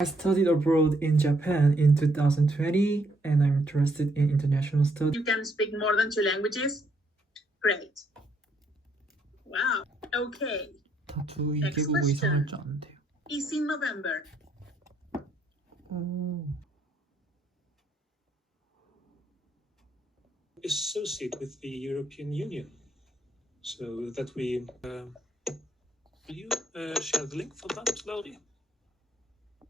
I studied abroad in Japan in 2020 and I'm interested in international studies. You can speak more than 2 languages? Great. Wow. Okay. 다투 Next 2개국 이상 할 question. 줄 아는데요. Is in November. Associate with the European Union, so that we will you share the link for that, Laurie?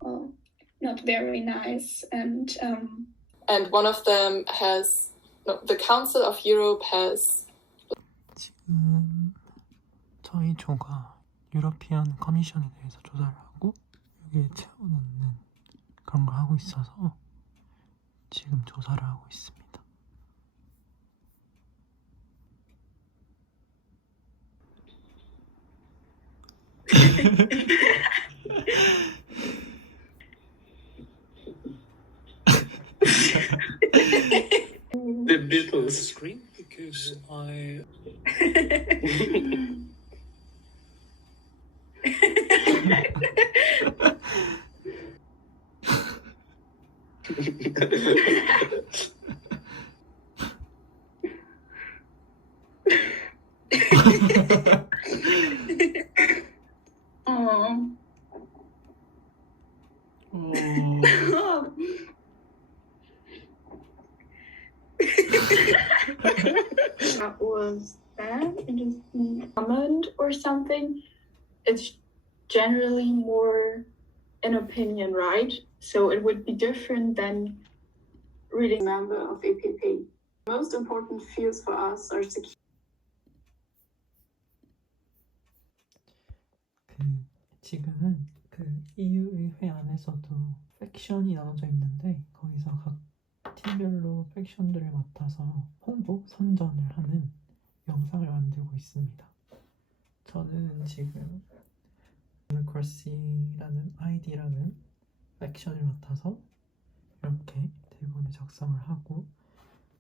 Oh, not very nice. And one of them has the Council of Europe has. 지금 저희 조가 유러피안 커미션에 대해서 조사를 하고 여기에 채워넣는 그런 걸 하고 있어서 지금 조사를 하고 있습니다. The Beatles screen because I. That was bad. Just comment or something. It's generally more an opinion, right? So it would be different than reading. Member of EPP. Most important fields for us are security. 지금은 그 EU 의회 안에서도 팩션이 나눠져 있는데 거기서 각 팀별로 팩션들을 맡아서 홍보, 선전을 하는 영상을 만들고 있습니다. 저는 지금 Democracy라는 ID라는 팩션을 맡아서 이렇게 대본을 작성을 하고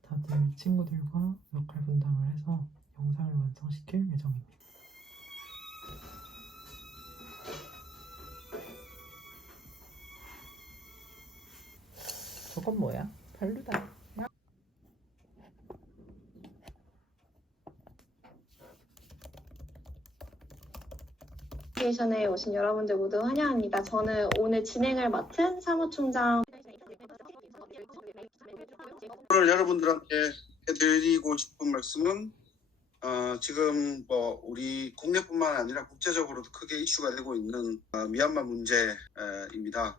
다들 친구들과 역할 분담을 해서 영상을 완성시킬 예정입니다. 저건 뭐야? 별로다. 애니메이션에 오신 여러분들 모두 환영합니다. 저는 오늘 진행을 맡은 사무총장. 오늘 여러분들한테 해드리고 싶은 말씀은 지금 뭐 우리 국내뿐만 아니라 국제적으로도 크게 이슈가 되고 있는 미얀마 문제입니다.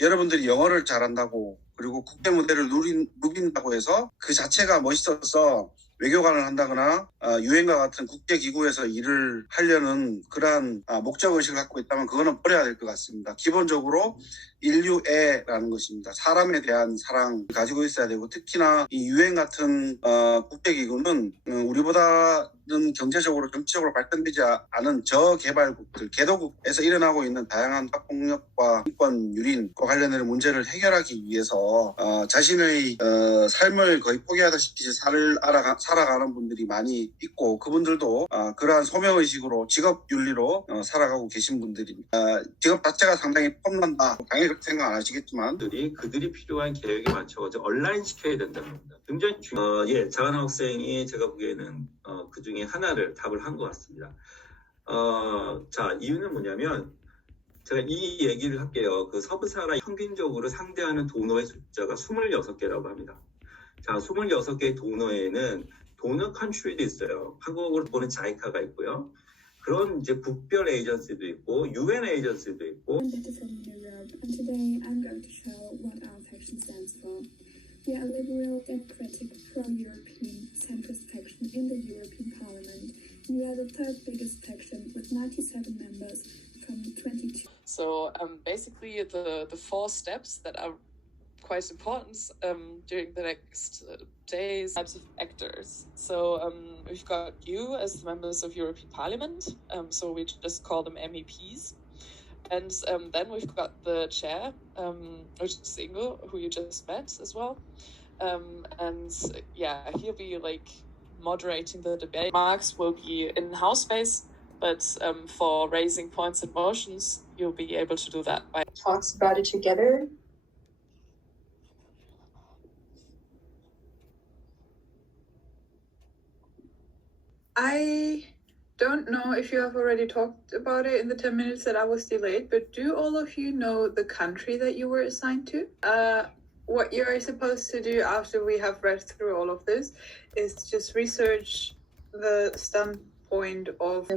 여러분들이 영어를 잘한다고 그리고 국제 무대를 누빈다고 해서 그 자체가 멋있어서 외교관을 한다거나 유엔과 같은 국제기구에서 일을 하려는 그러한 목적의식을 갖고 있다면 그거는 버려야 될 것 같습니다. 기본적으로 인류애라는 것입니다. 사람에 대한 사랑을 가지고 있어야 되고 특히나 이 유엔 같은 국제기구는 우리보다는 경제적으로 정치적으로 발전되지 않은 저개발국들, 개도국에서 일어나고 있는 다양한 학폭력과 인권 유린과 관련된 문제를 해결하기 위해서 자신의 삶을 거의 포기하다시피 살아가는 분들이 많이 있고 그분들도 그러한 소명의식으로 직업윤리로 살아가고 계신 분들입니다. 직업 자체가 상당히 폼난다. 당연히 그렇게 생각 안 하시겠지만 그들이 필요한 계획에 맞춰서 온라인 시켜야 된다는 겁니다. 굉장히 중요해요. 장하나 학생이 제가 보기에는 그 중에 하나를 답을 한 것 같습니다. 자, 이유는 뭐냐면 제가 이 얘기를 할게요. 그 서브사하라 평균적으로 상대하는 도너의 숫자가 26개라고 합니다. 자, 26개의 도너에는 도너 컨트리도 있어요. 한국으로 보는 자이카가 있고요. 그런 이제 국별 에이전시도 있고 유엔 에이전시도 있고. I'm Betty from Europe, and today I'm going to show what our faction stands for. We are a liberal, democratic, pro-European, centrist faction in the European Parliament. We are the third biggest faction So basically the 4 steps that are quite important during the next days. Types of actors. So we've got you as the members of European Parliament. So we just call them MEPs. And then we've got the chair, which is Ingo, who you just met as well. And yeah, he'll be like moderating the debate. Marks will be in house space, but for raising points and motions, you'll be able to do that by talks about it together. I don't know if you have already talked about it in the 10 minutes that I was delayed, but do all of you know the country that you were assigned to? What you are supposed to do after we have read through all of this is just research the standpoint of...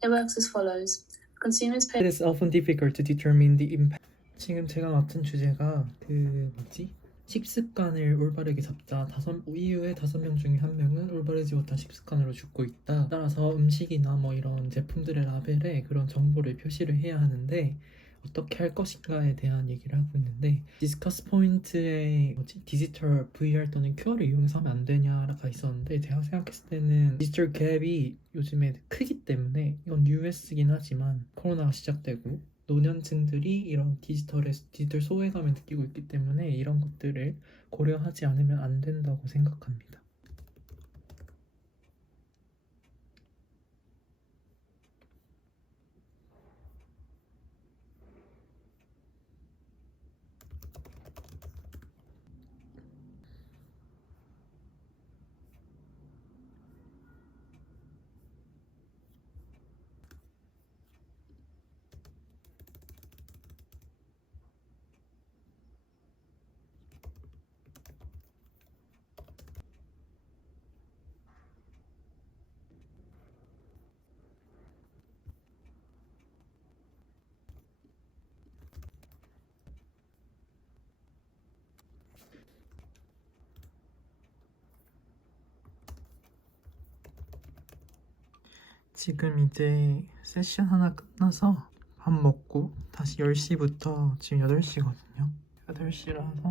It works as follows. Consumers pay... It is often difficult to determine the impact. 지금 제가 맡은 주제가 식습관을 올바르게 잡자. 이후에 5명 중에 1명은 올바르지 못한 식습관으로 죽고 있다. 따라서 음식이나 뭐 이런 제품들의 라벨에 그런 정보를 표시를 해야 하는데 어떻게 할 것인가에 대한 얘기를 하고 있는데 디스커스 포인트에 디지털 VR 또는 QR을 이용해서 하면 안 되냐가 있었는데 제가 생각했을 때는 디지털 갭이 요즘에 크기 때문에 이건 US긴 하지만 코로나가 시작되고 노년층들이 이런 디지털 소외감을 느끼고 있기 때문에 이런 것들을 고려하지 않으면 안 된다고 생각합니다. 지금 이제 세션 하나 끝나서 밥 먹고 다시 10시부터 지금 8시거든요. 8시라서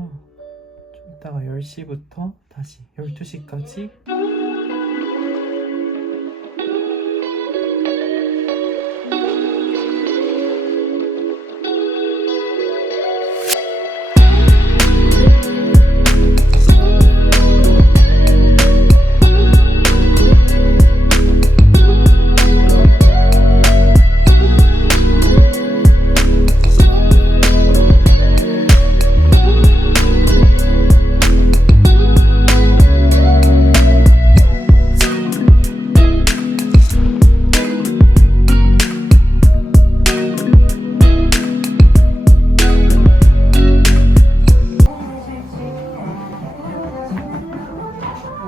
좀 이따가 10시부터 다시 12시까지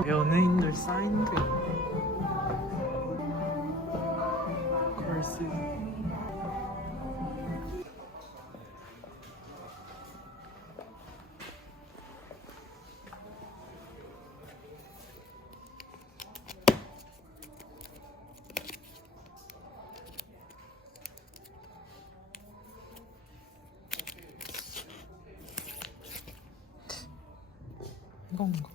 연예인들 사인도 있네. 걸스. 이건가?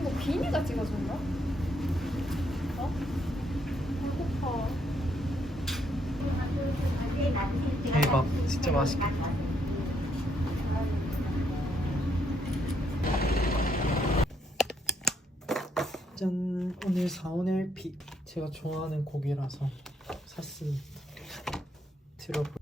이거 비니가 찍어줬나? 어? 배고파. 대박, 진짜 맛있겠다. 짠, 오늘 4원 LP 제가 좋아하는 곡이라서 샀습니다. 들어볼.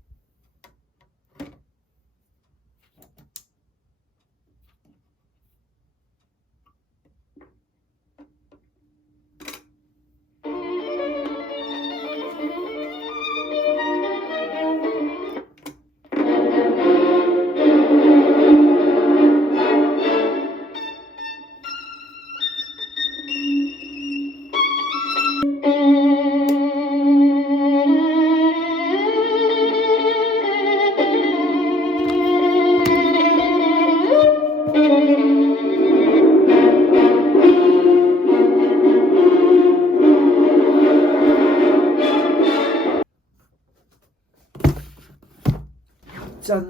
짠!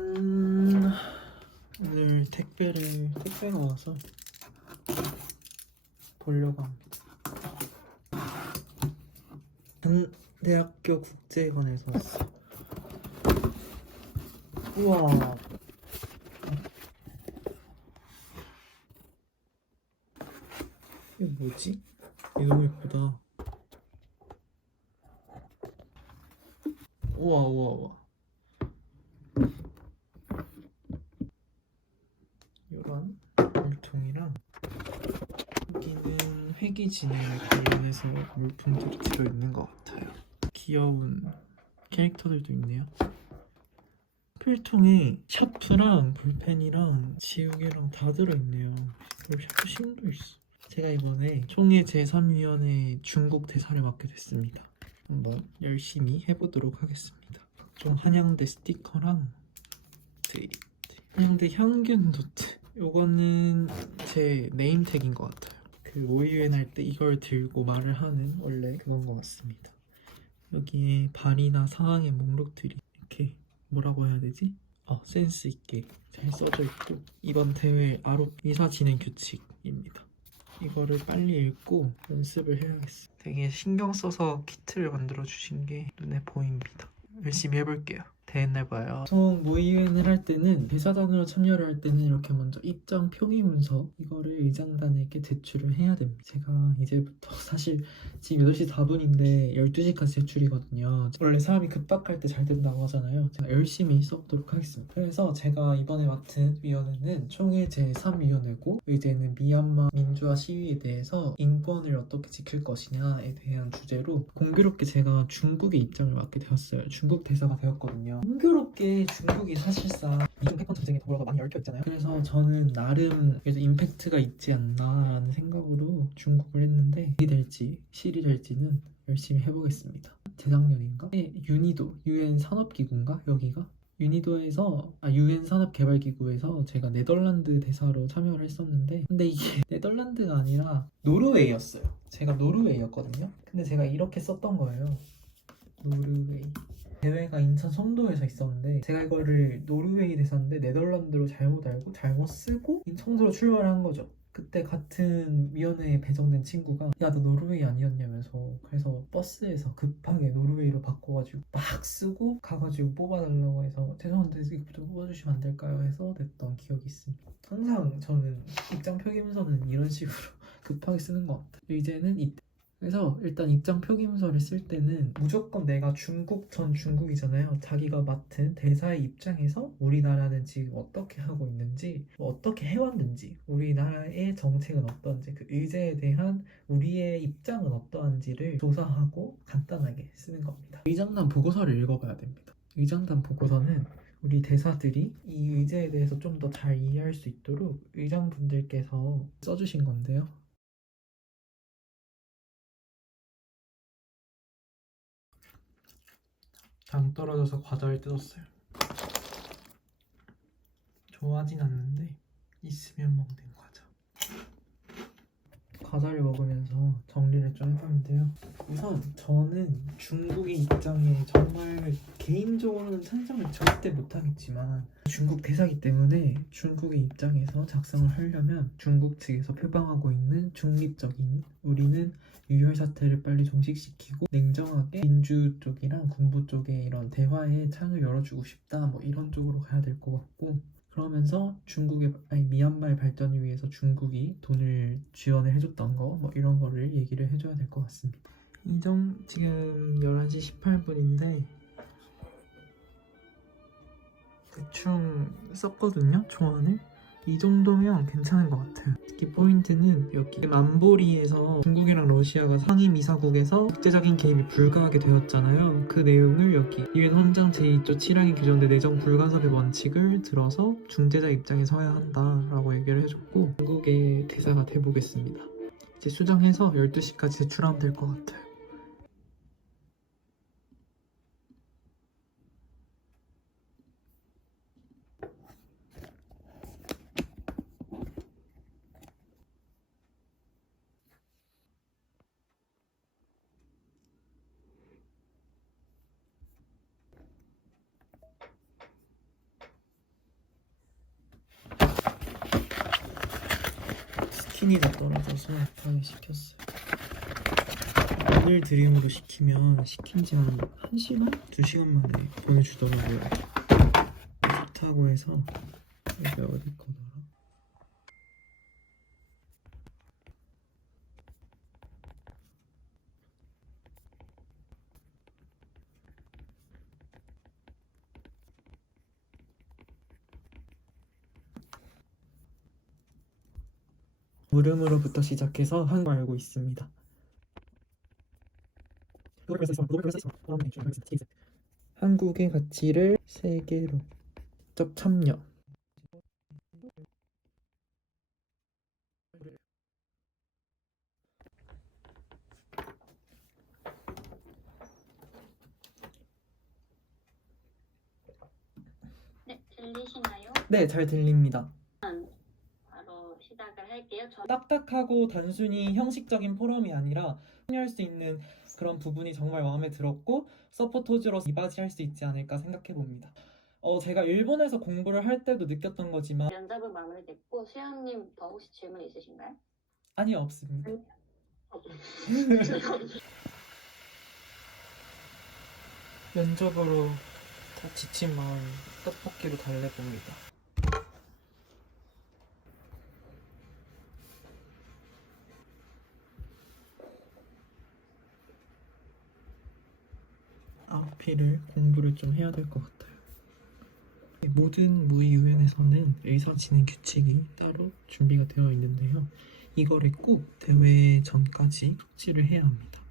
오늘 택배가 와서 보려고 합니다. 대학교 국제관에서 왔어. 우와! 이거 뭐지? 이거 너무 예쁘다. 우와. 이런 물통이랑 여기는 회기 진행에 관련해서 물품들이 들어있는 것 같아요. 귀여운 캐릭터들도 있네요. 필통에 샤프랑 볼펜이랑 지우개랑 다 들어있네요. 그리고 샤프심도 있어. 제가 이번에 총회 제3위원회 중국 대사를 맡게 됐습니다. 한번 열심히 해보도록 하겠습니다. 각종 한양대 스티커랑 한양대 향균 도트. 요거는 제 네임택인 것 같아요. 그 OUN 할 때 이걸 들고 말을 하는 원래 그건 것 같습니다. 여기에 발이나 상황의 목록들이 이렇게 뭐라고 해야 되지? 센스 있게 잘 써져 있고, 이번 대회 아롭 이사 진행 규칙입니다. 이거를 빨리 읽고 연습을 해야겠어요. 되게 신경 써서 키트를 만들어 주신 게 눈에 보입니다. 열심히 해볼게요. 대회날 봐요. 보통 모의회를 할 때는 대사단으로 참여를 할 때는 이렇게 먼저 입장 표기 문서 이거를 의장단에게 제출을 해야 됩니다. 제가 이제부터 사실 지금 8시 4분인데 12시까지 제출이거든요. 원래 사람이 급박할 때 잘 된다고 하잖아요. 제가 열심히 써보도록 하겠습니다. 그래서 제가 이번에 맡은 위원회는 총회 제3위원회고, 의제는 미얀마 민주화 시위에 대해서 인권을 어떻게 지킬 것이냐에 대한 주제로 공교롭게 제가 중국의 입장을 맡게 되었어요. 중국 대사가 되었거든요. 공교롭게 중국이 사실상 미중 패권 전쟁에 도구가 많이 얽혀있잖아요. 그래서 저는 나름 그래도 임팩트가 있지 않나라는 생각으로 중국을 했는데, 일이 될지 실이 될지는 열심히 해보겠습니다. 재작년인가? 유니도 UN 산업기구인가? 여기가? 유니도에서 UN 산업개발기구에서 제가 네덜란드 대사로 참여를 했었는데 근데 이게 네덜란드가 아니라 노르웨이였어요. 제가 노르웨이였거든요. 근데 제가 이렇게 썼던 거예요. 노르웨이. 대회가 인천 송도에서 있었는데 제가 이거를 노르웨이 대사인데 네덜란드로 잘못 알고 잘못 쓰고 송도로 출발을 한 거죠. 그때 같은 위원회에 배정된 친구가 야 너 노르웨이 아니었냐면서 그래서 버스에서 급하게 노르웨이로 바꿔가지고 막 쓰고 가가지고 뽑아달라고 해서 죄송한데 이거 좀 뽑아주시면 안 될까요? 해서 냈던 기억이 있습니다. 항상 저는 입장 표기문서는 이런 식으로 급하게 쓰는 것 같아요. 이제는 이때 그래서 일단 입장 표기문서를 쓸 때는 무조건 내가 중국 전 중국이잖아요. 자기가 맡은 대사의 입장에서 우리나라는 지금 어떻게 하고 있는지, 어떻게 해왔는지, 우리나라의 정책은 어떤지, 그 의제에 대한 우리의 입장은 어떠한지를 조사하고 간단하게 쓰는 겁니다. 의장단 보고서를 읽어봐야 됩니다. 의장단 보고서는 우리 대사들이 이 의제에 대해서 좀 더 잘 이해할 수 있도록 의장분들께서 써주신 건데요. 당 떨어져서 과자를 뜯었어요. 좋아하진 않는데 있으면 먹는 과자. 과자를 먹으면서 정리를 좀 해봤는데요. 우선 저는 중국의 입장에 정말 개인적으로는 찬성을 절대 못하겠지만 중국 대사이기 때문에 중국의 입장에서 작성을 하려면 중국 측에서 표방하고 있는 중립적인 우리는 유혈 사태를 빨리 종식시키고 냉정하게 민주 쪽이랑 군부 쪽에 이런 대화의 창을 열어주고 싶다 뭐 이런 쪽으로 가야 될 것 같고 그러면서 미얀마의 발전을 위해서 중국이 돈을 지원을 해줬던 거 뭐 이런 거를 얘기를 해줘야 될 것 같습니다. 지금 11시 18분인데 대충 썼거든요, 초안을. 이 정도면 괜찮은 것 같아요. 특히 포인트는 여기 안보리에서 중국이랑 러시아가 상임 이사국에서 국제적인 개입이 불가하게 되었잖아요. 그 내용을 여기 유엔 헌장 제2조 7항에 규정된 내정 불간섭의 원칙을 들어서 중재자 입장에 서야 한다라고 얘기를 해줬고 중국의 대사가 돼보겠습니다. 이제 수정해서 12시까지 제출하면 될 것 같아요. 스키니가 떨어져서 빨리 시켰어요. 오늘 드림으로 시키면 시킨 지 한 1시간? 2시간 만에 보내주더라고요. 좋다고 해서 여기 어디 거더라? 물음으로부터 시작해서 한국어 알고 있습니다. 한국의 가치를 세계로 적 참여. 네, 들리시나요? 네, 잘 들립니다. 바로 시작을 할게요. 딱딱하고 단순히 형식적인 포럼이 아니라 참여할 수 있는 그런 부분이 정말 마음에 들었고 서포터즈로서 이바지할 수 있지 않을까 생각해 봅니다. 제가 일본에서 공부를 할 때도 느꼈던 거지만 면접은 마무리됐고 수연님 더 혹시 질문 있으신가요? 아니요, 없습니다. 면접으로 다 지친 마음 떡볶이로 달래봅니다. 아웃필을 공부를 좀 해야 될 것 같아요. 모든 무의유엔에서는 의사진행 규칙이 따로 준비가 되어 있는데요. 이거를 꼭 대회 전까지 숙지를 해야 합니다.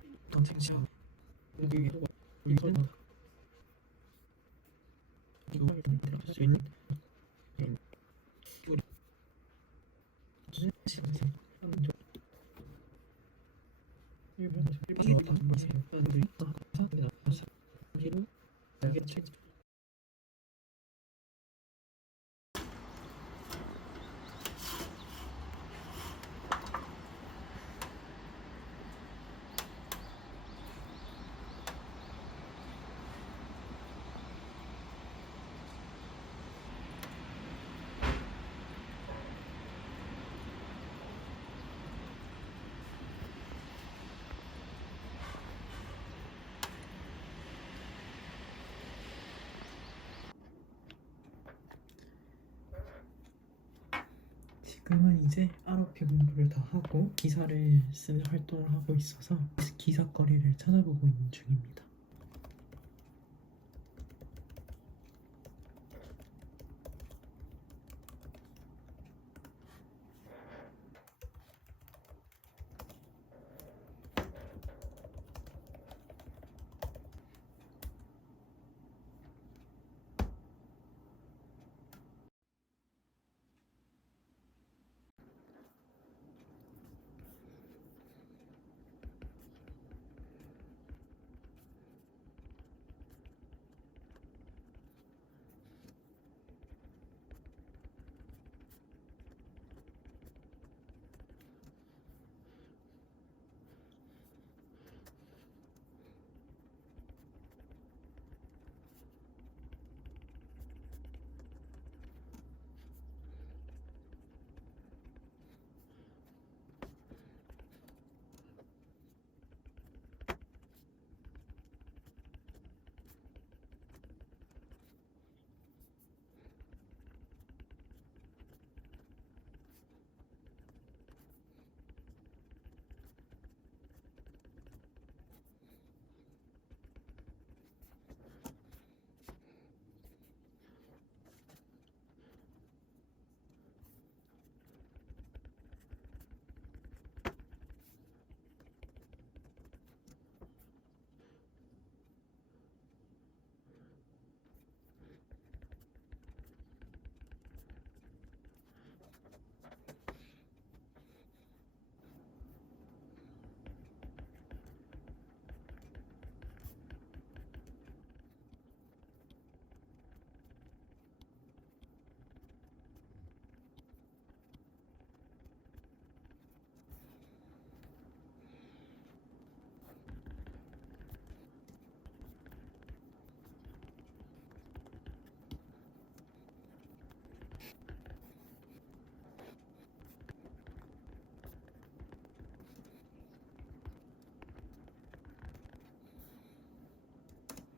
지금은 이제 ROP 공부를 다 하고 기사를 쓸 활동을 하고 있어서 기사거리를 찾아보고 있는 중입니다.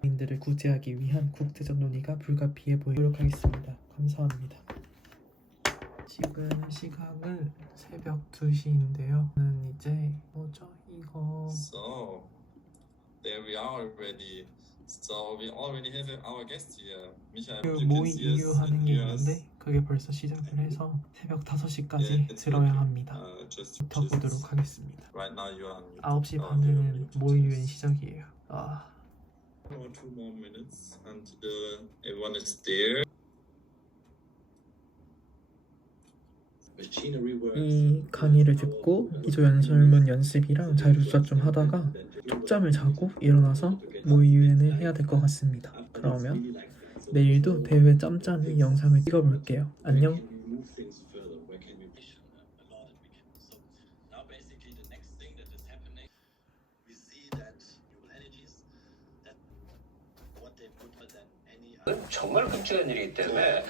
인들을 구제하기 위한 국제적 논의가 불가피해 보이도록 하겠습니다. 감사합니다. 지금 시각은 새벽 2시인데요. 저는 이제 뭐죠? 이거 So there we are already. So we already have our guest here. Michael, 그 you can 모의 see us 이유하는 게 hear us. 있는데 그게 벌써 시작을 해서 새벽 5시까지 Yeah, it's 들어야 working. 합니다. Just 붙어보도록 하겠습니다. right now you are on mute. 9시 You're on 반에는 mute. 모의 유엔 시작이에요. Or 2 more minutes until everyone is there. 이 강의를 듣고 기조 연설문 연습이랑 자료 조사 좀 하다가 톡잠을 자고 일어나서 모의 유엔을 해야 될 것 같습니다. 그러면 내일도 대회 짬짬이 영상을 찍어볼게요. 안녕. 정말 끔찍한 일이기 때문에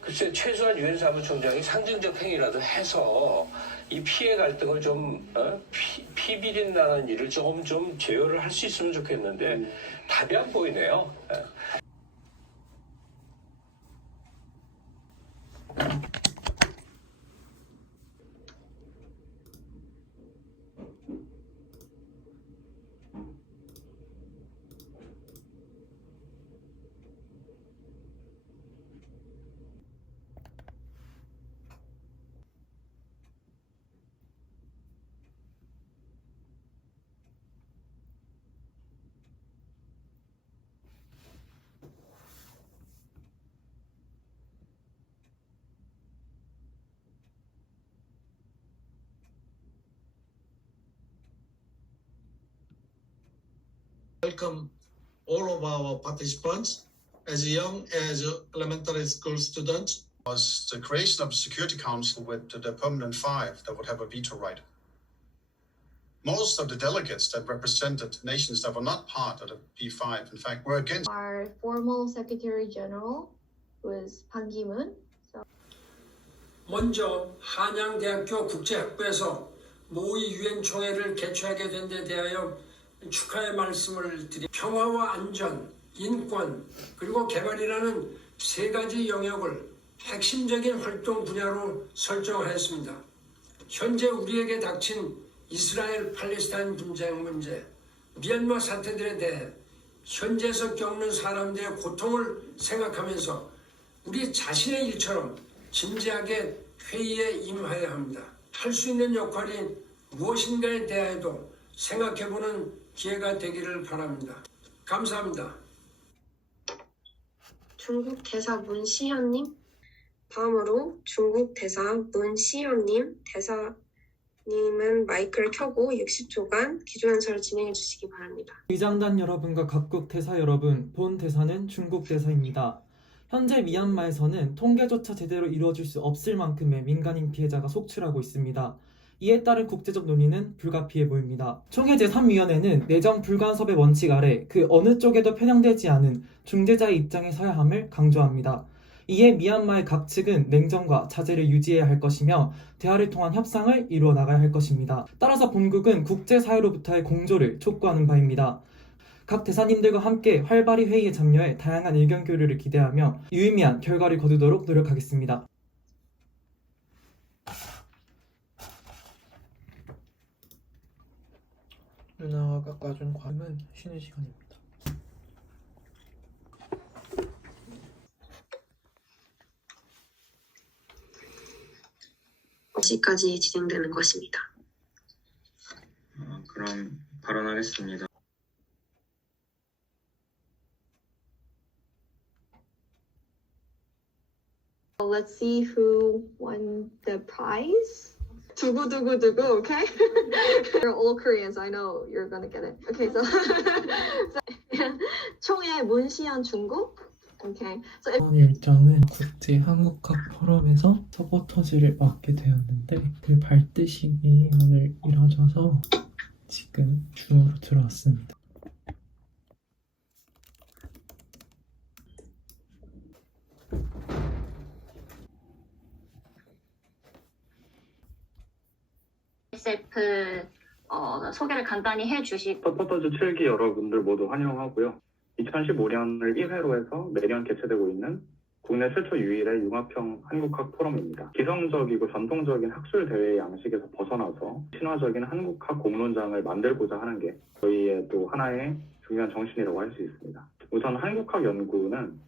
글쎄 최소한 유엔 사무총장이 상징적 행위라도 해서 이 피해 갈등을 좀 피비린 나는 일을 조금 좀 제어를 할 수 있으면 좋겠는데 답이 안 보이네요. Welcome all of our participants, as young as elementary school students. Was the creation of a Security Council with the permanent 5 that would have a veto right. Most of the delegates that represented nations that were not part of the P5, in fact, were against. Our formal Secretary General was Ban Ki-moon. 먼저 한양대학교 국제학부에서 모의 유엔 총회를 개최하게 된 데 대하여 축하의 말씀을 드리. 평화와 안전, 인권, 그리고 개발이라는 세 가지 영역을 핵심적인 활동 분야로 설정하였습니다. 현재 우리에게 닥친 이스라엘 팔레스타인 분쟁 문제, 미얀마 사태들에 대해 현지에서 겪는 사람들의 고통을 생각하면서 우리 자신의 일처럼 진지하게 회의에 임해야 합니다. 할 수 있는 역할이 무엇인가에 대해도 생각해보는 기회가 되기를 바랍니다. 감사합니다. 중국 대사 문시현님, 다음으로 중국 대사 문시현님, 대사님은 마이크를 켜고 60초간 기조연설을 진행해 주시기 바랍니다. 의장단 여러분과 각국 대사 여러분, 본 대사는 중국 대사입니다. 현재 미얀마에서는 통계조차 제대로 이루어질 수 없을 만큼의 민간인 피해자가 속출하고 있습니다. 이에 따른 국제적 논의는 불가피해 보입니다. 총회 제3위원회는 내정 불간섭의 원칙 아래 그 어느 쪽에도 편향되지 않은 중재자의 입장에 서야 함을 강조합니다. 이에 미얀마의 각 측은 냉정과 자제를 유지해야 할 것이며 대화를 통한 협상을 이루어 나가야 할 것입니다. 따라서 본국은 국제사회로부터의 공조를 촉구하는 바입니다. 각 대사님들과 함께 활발히 회의에 참여해 다양한 의견 교류를 기대하며 유의미한 결과를 거두도록 노력하겠습니다. 누나가 깎아준 과음은 쉬는 시간입니다. 시까지 진행되는 것입니다. 그럼 발언하겠습니다. Let's see who won the prize. 두구두구두구, okay? You're all Koreans. I know you're gonna get it. Okay, so 총회 문시현 중국. Okay. So 이번 일정은 국제 한국학 포럼에서 서포터즈를 맡게 되었는데 그 발대식이 오늘 이뤄져서 지금 중으로 들어왔습니다. SF 소개를 간단히 해주시고 서포터즈 7기 여러분들 모두 환영하고요. 2015년을 1회로 해서 매년 개최되고 있는 국내 최초 유일의 융합형 한국학 포럼입니다. 기성적이고 전통적인 학술 대회 양식에서 벗어나서 친화적인 한국학 공론장을 만들고자 하는 게 저희의 또 하나의 중요한 정신이라고 할 수 있습니다. 우선 한국학 연구는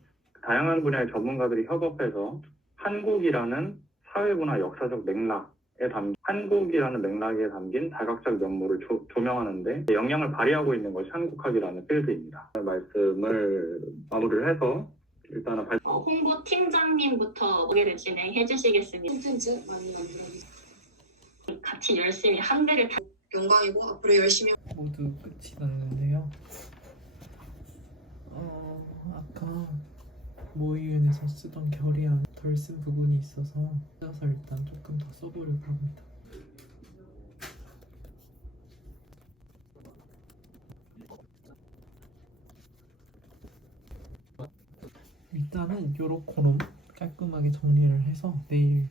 다양한 분야의 전문가들이 협업해서 한국이라는 사회문화 역사적 맥락에 담긴 한국이라는 맥락에 담긴 다각적 면모를 조명하는데 영향을 발휘하고 있는 것이 한국학이라는 필드입니다. 말씀을 마무리를 해서 일단은 홍보 팀장님부터 소개를 진행해 주시겠습니다. 콘텐츠 많이 만들어주세요. 같이 열심히 한 배를 타. 영광이고 앞으로 열심히 모두 끝이 났는데요. 아까 모의위원회에서 쓰던 결의안 덜 쓴 부분이 있어서 찾아서 일단 조금 더 써보려고 합니다. 일단은 요렇게로 깔끔하게 정리를 해서 내일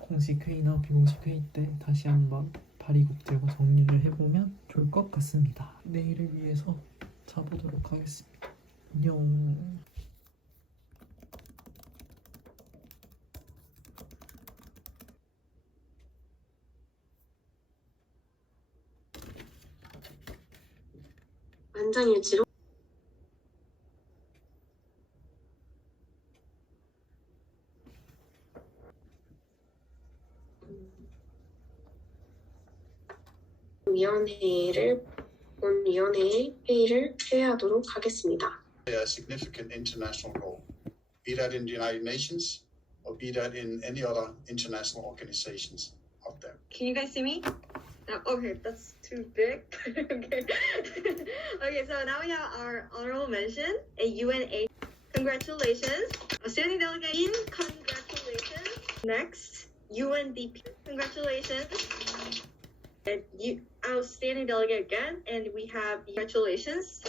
공식 회의나 비공식 회의 때 다시 한번 발의국들과 정리를 해보면 좋을 것 같습니다. 내일을 위해서 자보도록 하겠습니다. 안녕. 만장일치로 본 위원회의 회의를 회의하도록 하겠습니다. A significant international role, be that in the United Nations or be that in any other international organizations out there. Can you guys see me? Okay, that's too big. Okay. Okay, so now we have our honorable mention, a UNA. Congratulations. A standing delegate, congratulations. Next, UNDP. Congratulations. And outstanding delegate again, and we have congratulations.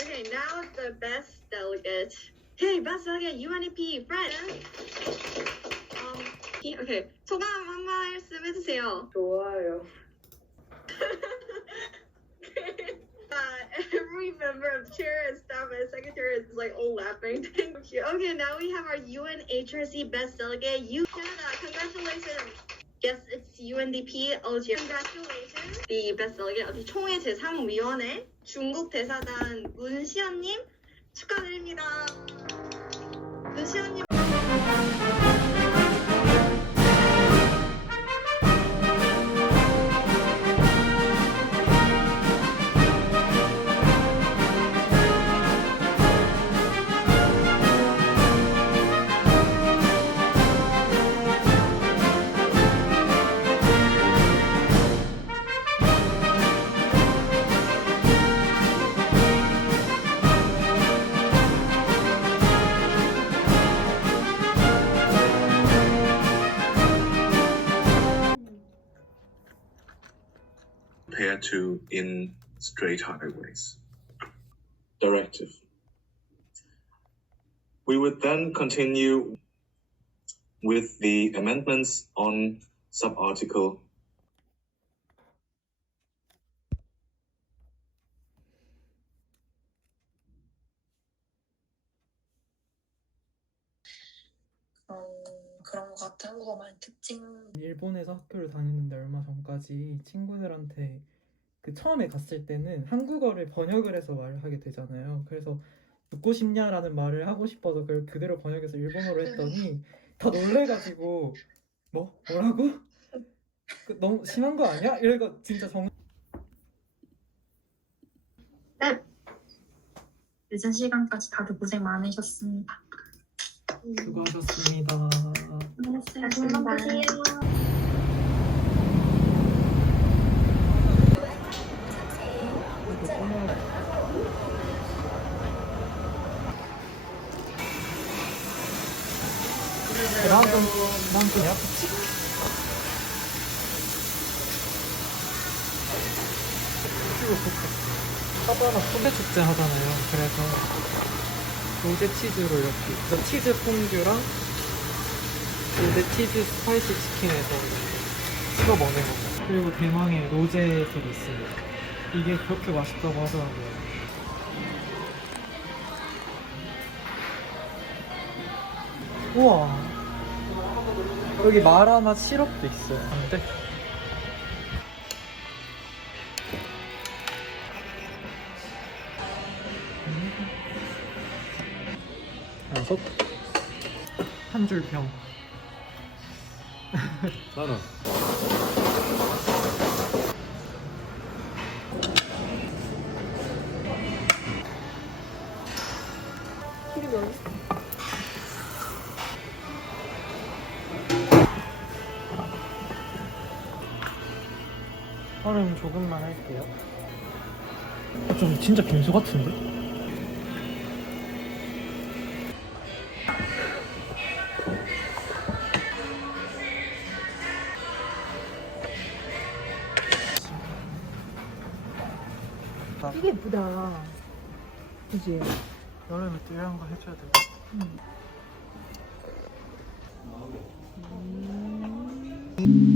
Okay, now the best delegate. Hey, best delegate, UNEP, friend. Okay, 소감 한 말씀 해주세요. 좋아요. Everyone every member of chair and staff and secretary is like all laughing. Thank you. Okay, now we have our UNHRC best delegate, Canada. Congratulations. Yes, it's UNDP Algeria. Congratulations. The best delegate 총회 재상위원회 중국 대사단 문시연님 축하드립니다. 문시연님. Compared to in straight highways. Directive. We would then continue with the amendments on subarticle. 그런 것 같아. 한국어만 특징. 일본에서 학교를 다녔는데 얼마 전까지 친구들한테 그 처음에 갔을 때는 한국어를 번역을 해서 말을 하게 되잖아요. 그래서 듣고 싶냐라는 말을 하고 싶어서 그걸 그대로 번역해서 일본어로 했더니 다 놀래가지고 뭐라고? 너무 심한 거 아니야? 이래가 진짜 네. 늦은 시간까지 다들 고생 많으셨습니다. 수고하셨습니다. 수고하셨습니다. 난 그냥 하다가 소매 축제 하잖아요. 그래서 로제 치즈로 이렇게 치즈 퐁듀랑 로제 치즈 스파이시 치킨에서 찍어 먹는 거. 그리고 대망의 로제도 있습니다. 이게 그렇게 맛있다고 하더라고요. 우와, 여기 마라맛 시럽도 있어요. 안 돼? 여섯 한 줄 병. 나는 이게 뭐야? 얼음 조금만 할게요. 좀 진짜 빙수 같은데? 이게 예쁘다. 그지? 여름에 또 이런 거 해줘야 돼. 음.